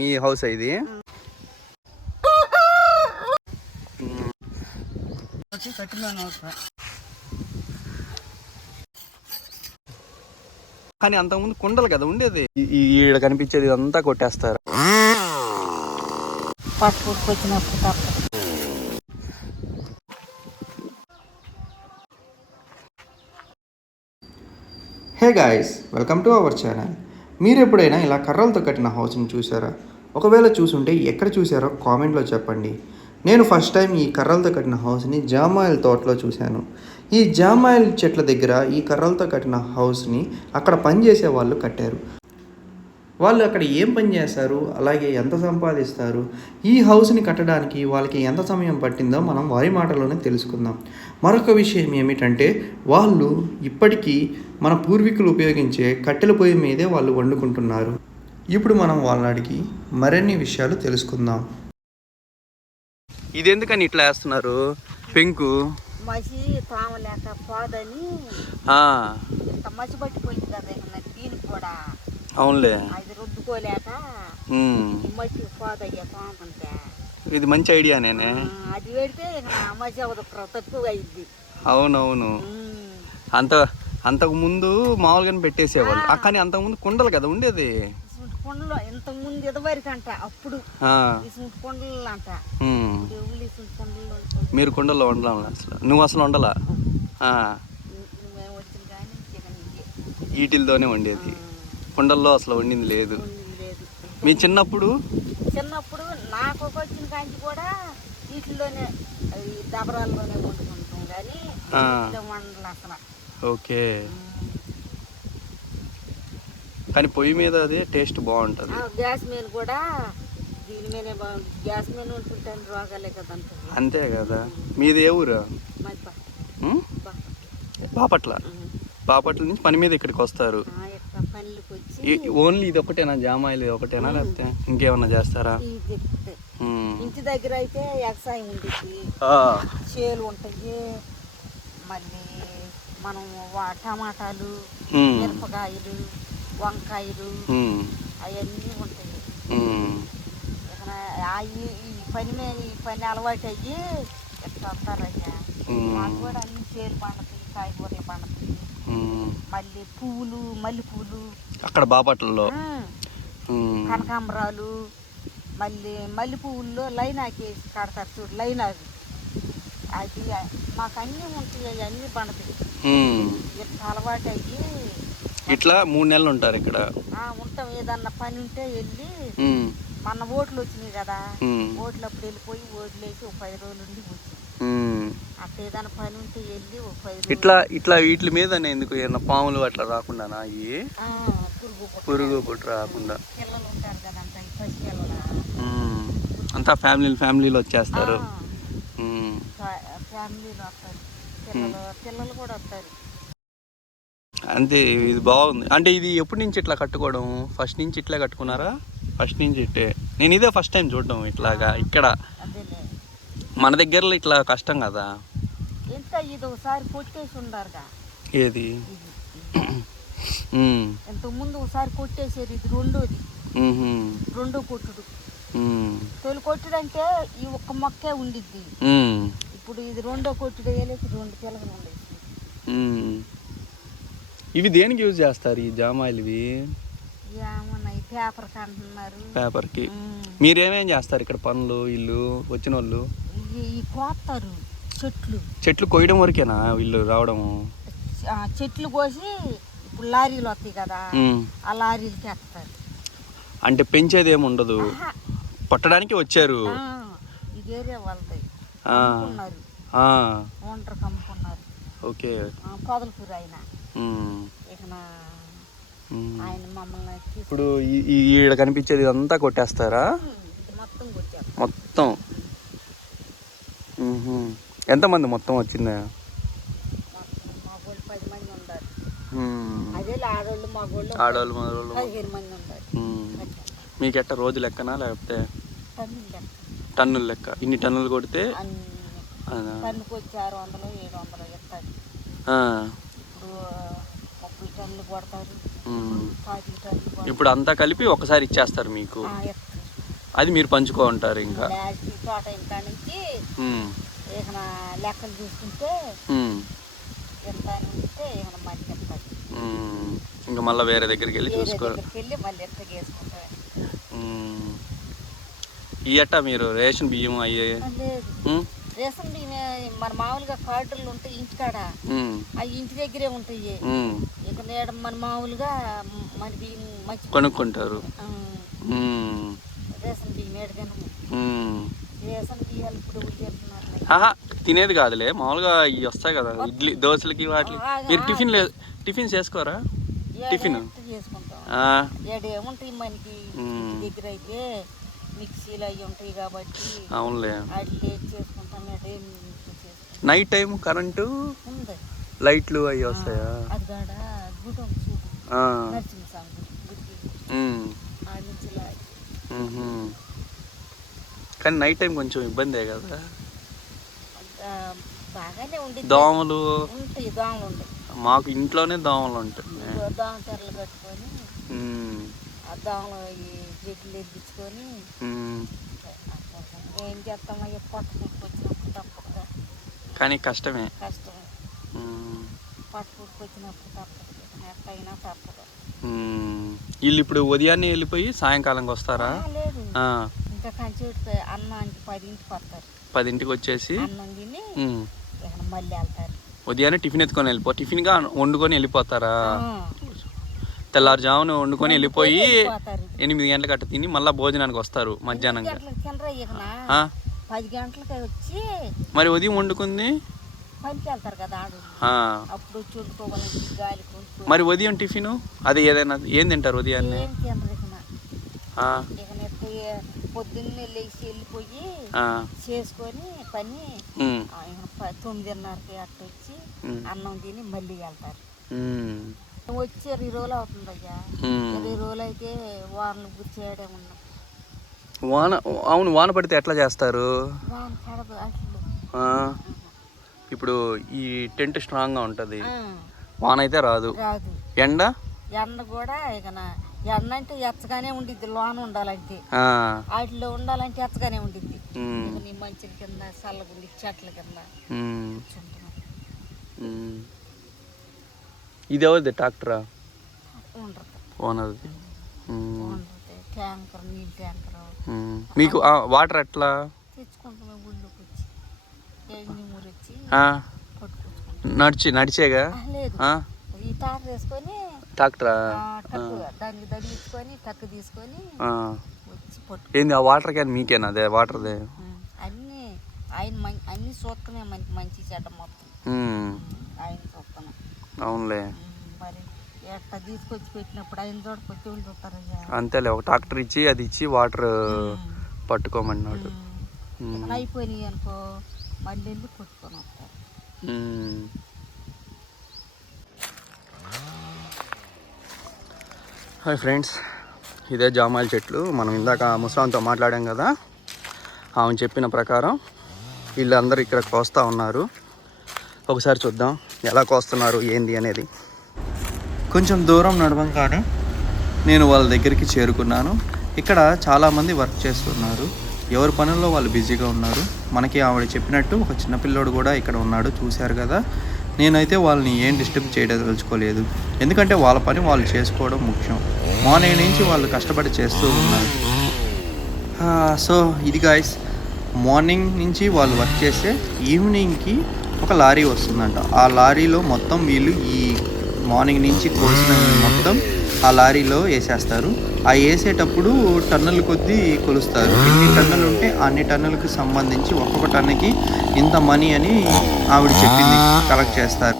మీ house ఇది? కానీ అంతకుముందు కుండలు కదా ఉండేది. ఈడ కనిపించేది అంతా కొట్టేస్తారు. Hey guys, welcome to our channel. మీరు ఎప్పుడైనా ఇలా కర్రలతో కట్టిన హౌస్ని చూసారా? ఒకవేళ చూసుంటే ఎక్కడ చూసారో కామెంట్లో చెప్పండి. నేను ఫస్ట్ టైం ఈ కర్రలతో కట్టిన హౌస్ని జామాయిల్ తోటలో చూశాను. ఈ జామాయిల్ చెట్ల దగ్గర ఈ కర్రలతో కట్టిన హౌస్ని అక్కడ పనిచేసే వాళ్ళు కట్టారు. వాళ్ళు అక్కడ ఏం పని చేస్తారు, అలాగే ఎంత సంపాదిస్తారు, ఈ హౌస్ని కట్టడానికి వాళ్ళకి ఎంత సమయం పట్టిందో మనం వారి మాటల్లోనే తెలుసుకుందాం. మరొక విషయం ఏమిటంటే, వాళ్ళు ఇప్పటికీ మన పూర్వీకులు ఉపయోగించే కట్టెల పొయ్యి మీదే వాళ్ళు వండుకుంటున్నారు. ఇప్పుడు మనం వాళ్ళని అడిగి మరిన్ని విషయాలు తెలుసుకుందాం. ఇది ఎందుకని ఇట్లా వేస్తున్నారు? పెంకు మసి తామలేక పోదని మసి పట్టిపోయింది కదా దీనికి కూడా. అవునులే, అది రుద్దుకోలేక మసి పోదయ్యా తామంటే. ఇది మంచి ఐడియా. నేనే అది పెడితే మసి అవ్వదు, తక్కువ అయింది. అవునవును. అంతకు ముందు మామూలుగానే పెట్టేసేవాళ్ళు, కానీ అంతకు ముందు కుండలు కదా ఉండేది. కుండలు ఇంతకు ముందు ఇదివరకంట, అప్పుడు కుండలు అంట. మీరు కుండల్లో వండలా అసలు? నువ్వు అసలు వండలా? ఈటిల్తోనే వండేది, కుండల్లో అసలు వండింది లేదు. మీ చిన్నప్పుడు నాకు వచ్చిన కాంచి కూడా వీటిలోనే దబరాల్లోనే వండుకుంటాం కానీ వండలు అసలు. ఓకే, కానీ పొయ్యి మీద అదే టేస్ట్ బాగుంటుంది. గ్యాస్ మీద కూడా దీని మీదే బాగుంది. గ్యాస్ మీద వండుకుంటాను రోగాలే కదా. అంతే కదా. మీది ఏ ఊరు? బాపట్ల. బాపట్ల నుంచి పని మీద ఇక్కడికి వస్తారు. ఓన్లీ ఇది ఒకటేనా జామాయిల్ ఒకటేనా, లేకపోతే ఇంకేమన్నా చేస్తారా? ఇంటి దగ్గర అయితే వ్యవసాయం ఉంటుంది, చేలు ఉంటాయి, మళ్ళీ మనం టమాటాలు, మిరపకాయలు, వంకాయలు అవన్నీ ఉంటాయి. ఈ పని అలవాటు అయ్యి ఎట్లా వస్తారయ్యా. మాకు కూడా అన్ని చేలు పండుతాయి, కాయగూరలు పండుతాయి, మళ్ళీ పువ్వులు, మల్లె పువ్వులు అక్కడ బాపట్లలో, కనకాంబరాలు, మళ్ళీ మల్లె పువ్వుల్లో లైన్ ఆకేసి కడతారు చూడు, లైన్ ఆకు. అది మాకు అన్నీ ఉంటాయి, అన్నీ పండుతాయి. ఇట్లా అలవాటు అయ్యి ఇట్లా 3 నెలలు ఉంటారు ఇక్కడ. ఉంటాం. ఏదన్నా పని ఉంటే వెళ్ళి, మన ఓట్లు వచ్చినాయి కదా, ఓట్లు అప్పుడు వెళ్ళిపోయి ఓట్లేసి ఒక 10 రోజులు ఉండి వచ్చి అట్లా ఏదైనా పని ఉంటే వెళ్ళి ఒక 10 రోజులు. ఇట్లా వీటి మీద ఎందుకు ఏమన్నా పాములు అట్లా రాకుండా, అవి పురుగు పుట్టు రాకుండా పిల్లలు ఉంటారు కదా, అంత పసి పిల్లలు అంతా ఫ్యామిలీలో వచ్చేస్తారు. ఫ్యామిలీలో వస్తారు, పిల్లలు కూడా వస్తారు. అంతే. ఇది బాగుంది. అంటే ఇది ఎప్పటి నుంచి ఇట్లా కట్టుకోవడం? ఫస్ట్ నుంచి ఇట్లా కట్టుకున్నారా? ఫస్ట్ నుంచి ఇట్టే. నేను ఇదే ఫస్ట్ టైం చూడడం ఇట్లాగా. ఇక్కడ మన దగ్గరలో ఇట్లా కష్టం కదా. ఇది ఒకసారి కొట్టేసి ఉండారుగా. ఏది? ఇంతకు ముందు ఒకసారి కొట్టేసేది. ఇది రెండో కొట్టుడు. తొలి కొట్టుడు అంటే ఈ ఒక్క మొక్కే ఉండిద్ది. ఇప్పుడు ఇది రెండో కొట్టుడు వేలేసి 2 పిల్లలు ఉండేది. ఇవి దేనికి యూజ్ చేస్తారు ఈ జామాయిల్? ఇవి పేపర్ అంటున్నారు. పేపర్కి. మీరేమేం చేస్తారు ఇక్కడ పనులు? ఇల్లు వచ్చిన వాళ్ళు కోస్తారు. చెట్లు కోయడం వరకేనా వీళ్ళు రావడము? చెట్లు కోసి ఇప్పుడు లారీలు వస్తాయి కదా, ఆ లారీలకి వేస్తారు. అంటే పెంచేది ఏమి ఉండదు, కొట్టడానికి వచ్చారు. ఇది ఏరియా వాళ్ళది ఒంటరి కమ్ముకున్నారు. ఓకే. పొదలకూరు ఆయన ఆయన మమ్మల్ని ఇప్పుడు ఈడ కనిపించేది అంతా కొట్టేస్తారా? మొత్తం ఎంతమంది మొత్తం వచ్చిందా? మగోళ్ళు 10 మంది ఉన్నారు. అదే ఆడోళ్ళు మగోళ్ళు 15 మంది ఉన్నారు. మీకు ఎట్ట రోజు లెక్కనా, లేకపోతే టన్నుల లెక్క? ఇన్ని టన్నులు కొడితే టన్నుకు వచ్చి 600 700 ఇస్తారు. ఇప్పుడు 30 టన్నులు కొడతారు. ఇప్పుడు అంతా కలిపి ఒకసారి ఇచ్చేస్తారు మీకు. అది మీరు పంచుకో ఉంటారు ఇంకా. లాస్ట్ తోట ఇంకా నుంచి ఇక లెక్కలు చూసుకుంటే ఎంత అని ఉంటే ఇక మళ్ళీ చెప్తారు. ఇంకా మళ్ళీ వేరే దగ్గరికి వెళ్ళి వెళ్ళి మళ్ళీ ఎంత వేసుకుంటారు. ఈ అట్ట మీరు రేషన్ బియ్యం అయ్యే లేదు, రేషన్ బియ్యం మన మామూలుగా కార్డులు ఉంటాయి ఇంటికాడ, అవి ఇంటి దగ్గరే ఉంటాయి. ఇక నేడ మన మామూలుగా మన బియ్యం మంచి కొనుక్కుంటారు. రేషన్ బియ్యం ఏడగను రేషన్ బియ్యాలు ఇప్పుడు తినేది కాదులే, మామూలుగా ఇవి వస్తాయి కదా ఇడ్లీ దోశలకి వాటికి. మీరు టిఫిన్ చేసుకోరా? టిఫిన్ చేసుకుంటాం. ఏడేముంటాయి మనకి దగ్గర అయితే మిక్సీలు అవి ఉంటాయి కాబట్టి. అవునులే. వాటి చేసుకుంటాం. నైట్ టైం కరెంటు ఉంది, లైట్లు అవి వస్తాయా? అది కాడ గుడి నరసింహస్వామి గుడికి ఆ నుంచి కానీ నైట్ టైం కొంచెం ఇబ్బందే కదా, బాగానే ఉండి దోమలు ఉంటాయి. దోమలు ఉంటాయి, మాకు ఇంట్లోనే దోమలు ఉంటాయి. దోమ తెరలు కట్టుకొని ఆ దోమలు చెట్లు ఎగ్గించుకొని ఏం చేస్తామో పొట్ట పుట్టుకొచ్చినప్పుడు తప్పదుగా. కానీ కష్టమే పొట్ట పుట్టుకొచ్చినప్పుడు తప్పదు, ఎట్టయినా తప్పదు. వీళ్ళు ఇప్పుడు ఉదయాన్నే వెళ్ళిపోయి సాయంకాలంకి వస్తారా? లేదు, ఇంకా కంచి అన్నానికి 10ంటికి వస్తారు. 10ంటికి వచ్చేసి అన్నం తిని మళ్ళీ వెళ్తారు. ఉదయాన్నే టిఫిన్ ఎత్తుకొని టిఫిన్గా వండుకొని వెళ్ళిపోతారా? తెల్లారుజామున వండుకొని వెళ్ళిపోయి 8 గంటలకు అట్ట తిని మళ్ళీ భోజనానికి వస్తారు మధ్యాహ్నం. 10 గంటలకి వచ్చి మరి ఉదయం వండుకుంది పనికి వెళ్తారు కదా అప్పుడు వచ్చి వండుకోవాలని గాలి. మరి ఉదయం టిఫిన్ అది ఏదైనా ఏం తింటారు ఉదయాన్నే? పొద్దున్నే లేచి వెళ్ళిపోయి చేసుకొని పని 9:30కి అట్ట వచ్చి అన్నం తిని మళ్ళీ వెళ్తారు. వచ్చి 20 రోజులు అవుతుంది అయ్యా. 20 రోజులు అయితే వానలు గుర్చేయడే ఉన్నాం. అవును, వాన పడితే ఎట్లా చేస్తారు? వాన పడదు అట్లు. ఇప్పుడు ఈ టెంట్ స్ట్రాంగ్ గా ఉంటది, వాన అయితే రాదు. ఎండ కూడా ఇక ఎండ అంటే ఎచ్చగానే ఉండిద్ది. లోన ఉండాలంటే వాటిలో ఉండాలంటే ఎచ్చగానే ఉండిద్ది. నీ మంచుల కింద చల్లగుండి చెట్ల కింద. ఇది ఎవరిది? ట్రాక్టరా? ఓనర్ది. ట్యాంకర్, నీళ్ళు ట్యాంకర్. మీకు వాటర్ ఎట్లా తెచ్చుకుంటున్నాం? ఊళ్ళోకి వచ్చి ఊరు వచ్చి నడిచేగా? లేదు, ఈ టాటర్ వేసుకొని ట్రాక్టరా దానికి తగిలించుకొని టక్కు తీసుకొని వచ్చి ఏంది ఆ వాటర్ క్యాన్ మీకేనా? అదే వాటర్దే అన్నీ ఆయన అన్ని చూస్తున్నాయి. మనకి మంచి చెడ్డ మొత్తం ఆయన చూస్తున్నాం. అవునులే. మరి ఎట్లా తీసుకొచ్చి పెట్టినప్పుడు ఆయన చూడకపోతే వాళ్ళు చూస్తారయ్యా. అంతేలే, ఒక ట్రాక్టర్ ఇచ్చి అది ఇచ్చి వాటర్ పట్టుకోమన్నాడు. అయిపోయినాయి అనుకో మళ్ళీ వెళ్ళి పట్టుకొని వస్తారు. హాయ్ ఫ్రెండ్స్, ఇదే జామాయిల చెట్లు. మనం ఇందాక ముసలాంతో మాట్లాడాం కదా, ఆమె చెప్పిన ప్రకారం వీళ్ళందరూ ఇక్కడ కోస్తూ ఉన్నారు. ఒకసారి చూద్దాం ఎలా కోస్తున్నారు ఏంది అనేది. కొంచెం దూరం నడవంగానే నేను వాళ్ళ దగ్గరికి చేరుకున్నాను. ఇక్కడ చాలామంది వర్క్ చేస్తున్నారు, ఎవరి పనుల్లో వాళ్ళు బిజీగా ఉన్నారు. మనకి ఆవిడ చెప్పినట్టు ఒక చిన్నపిల్లోడు కూడా ఇక్కడ ఉన్నాడు, చూశారు కదా. నేనైతే వాళ్ళని ఏం డిస్టర్బ్ చేయదలుచుకోలేదు, ఎందుకంటే వాళ్ళ పని వాళ్ళు చేసుకోవడం ముఖ్యం. మార్నింగ్ నుంచి వాళ్ళు కష్టపడి చేస్తూ ఉన్నారు. సో ఇది గాయ్స్, మార్నింగ్ నుంచి వాళ్ళు వర్క్ చేస్తే ఈవినింగ్కి ఒక లారీ వస్తుందంట. ఆ లారీలో మొత్తం వీళ్ళు ఈ మార్నింగ్ నుంచి కోసిన మొత్తం ఆ లారీలో వేసేస్తారు. ఆ వేసేటప్పుడు టన్నుల కొద్దీ కొలుస్తారు. ఎన్ని టన్నులు ఉంటే అన్ని టన్నులకు సంబంధించి ఒక్కొక్క టన్నుకి ఇంత మనీ అని ఆవిడ చెప్పింది, కలెక్ట్ చేస్తారు.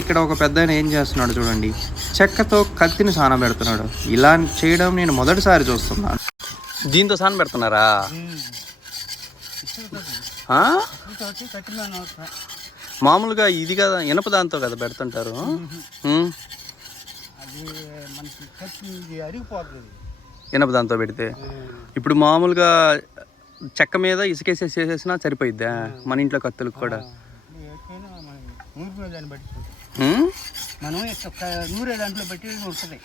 ఇక్కడ ఒక పెద్ద ఏం చేస్తున్నాడు చూడండి, చెక్కతో కత్తిని సాన పెడుతున్నాడు. ఇలా చేయడం నేను మొదటిసారి చూస్తున్నాను. దీంతో సాన పెడుతున్నారా? మామూలుగా ఇది కదా ఇనప దాంతో కదా పెడుతుంటారు. ఇనప దాంతో పెడితే ఇప్పుడు మామూలుగా చెక్క మీద ఇసుకేసేసి వేసేసినా సరిపోయిద్దా? మన ఇంట్లో కత్తులకు కూడా మనం నూరే దాంట్లో బట్టి ఉంటుంది.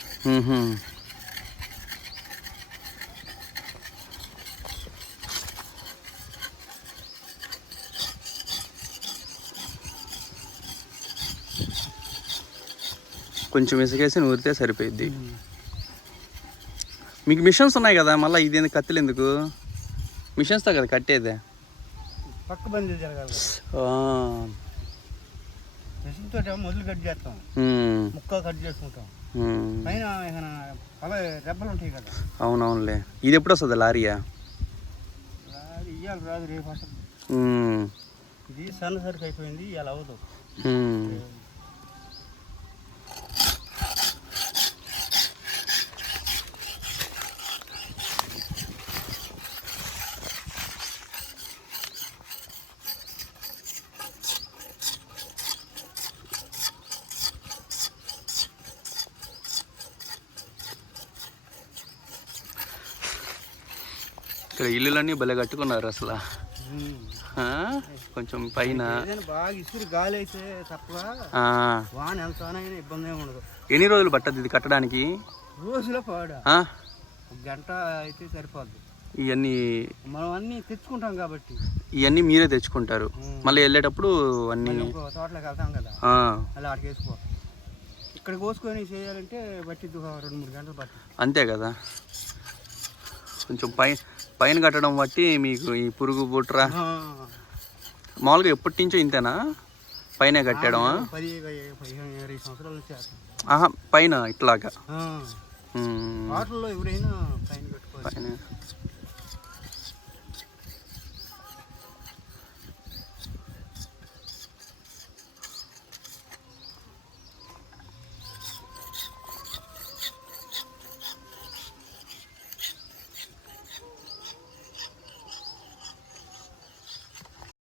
కొంచెం ఇసుకేసి నూరితే సరిపోయిద్ది. మీకు మిషన్స్ ఉన్నాయి కదా, మళ్ళీ ఇది ఎందుకు కత్తులు ఎందుకు? మిషన్స్తో కదా కట్టేదే. పక్క బందీ జరగాలి. మిషన్తో మొదలు కట్ చేస్తాం, ముక్కలు కట్ చేసుకుంటాం. పైన అలా రెబ్బలు ఉంటాయి కదా. అవునవునులే. ఇది ఎప్పుడు వస్తుంది లారీయా? లారీ ఇవ్వాలి రాదు, రేపు వస్తుంది. ఇది సన్న సరికి అయిపోయింది, ఇలా అవ్వదు. ఇక్కడ ఇల్లులన్నీ భలే కట్టుకున్నారు అసలు. కొంచెం పైన బాగా ఇసురు గాలి అయితే తప్ప వాన వెళ్తానైనా ఇబ్బంది ఏమి ఉండదు. ఎన్ని రోజులు పట్టద్ది ఇది కట్టడానికి? రోజులో పాడా, ఒక గంట అయితే సరిపోద్ది. ఇవన్నీ మనం అన్నీ తెచ్చుకుంటాం కాబట్టి. ఇవన్నీ మీరే తెచ్చుకుంటారు, మళ్ళీ వెళ్ళేటప్పుడు అన్నీ తోటలోకి వెళ్తాం కదా, అలా ఆడికి వేసుకోవాలి. ఇక్కడ కోసుకొని చేయాలంటే పట్టిద్ది 2-3 గంటలు పట్టి. అంతే కదా. కొంచెం పైన కట్టడం బట్టి మీకు ఈ పురుగు బుట్రా మామూలుగా ఎప్పటి నుంచో ఇంతేనా? పైన కట్టడమా? 10-15-20 సంవత్సరాల నుంచి. పైన ఇట్లాగా వాటర్లో ఎవరైనా పైన కట్టుకోవాలి.